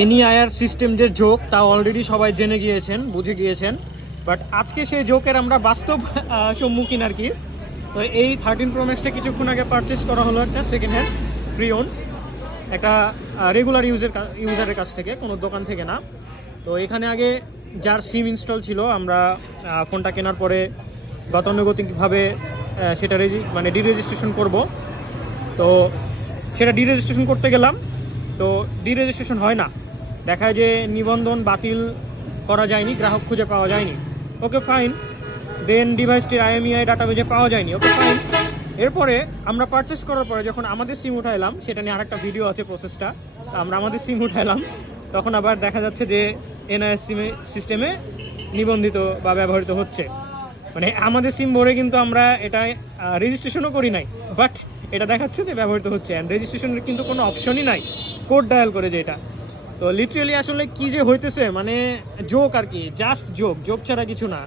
NEIR system যে joke তা already সবাই জেনে গিয়েছেন, বুঝে গিয়েছেন, বাট আজকে সেই জোকের আমরা বাস্তব সম্মুখীন আর কি। তো এই 13 Pro Max টা কিছুক্ষণ আগে পারচেস করা হলো একটা সেকেন্ড হ্যান্ড প্রি ওন, একটা রেগুলার ইউজারের কাছ থেকে, কোনো দোকান থেকে না। তো এখানে আগে যার সিম ইনস্টল ছিল, আমরা ফোনটা কেনার পরে গতানুগতিকভাবে সেটা ডিরেজিস্ট্রেশন করব। তো সেটা ডিরেজিস্ট্রেশন করতে গেলাম, তো ডিরেজিস্ট্রেশন হয় না, দেখায় যে নিবন্ধন বাতিল করা যায়নি, গ্রাহক খুঁজে পাওয়া যায়নি। ওকে ফাইন, দেন ডিভাইসটির IMEI ডাটাবেজে পাওয়া যায়নি, ওকে ফাইন। এরপরে আমরা পারচেস করার পরে যখন আমাদের সিম উঠাইলাম, সেটা নিয়ে আরেকটা ভিডিও আছে প্রসেসটা, তো আমরা আমাদের সিম উঠাইলাম, তখন আবার দেখা যাচ্ছে যে NIS সিস্টেমে নিবন্ধিত বা ব্যবহৃত হচ্ছে। মানে আমাদের সিম ভরে কিন্তু আমরা এটা রেজিস্ট্রেশনও করি নাই, বাট এটা দেখাচ্ছে যে ব্যবহৃত হচ্ছে, অ্যান্ড রেজিস্ট্রেশনের কিন্তু কোনো অপশনই নাই, কোড ডায়াল করে যেটা। তো লিটারেলি আসলে কি যে হইতেছে, মানে জোক আর কি, জাস্ট জোক, জোক ছাড়া কিছু না।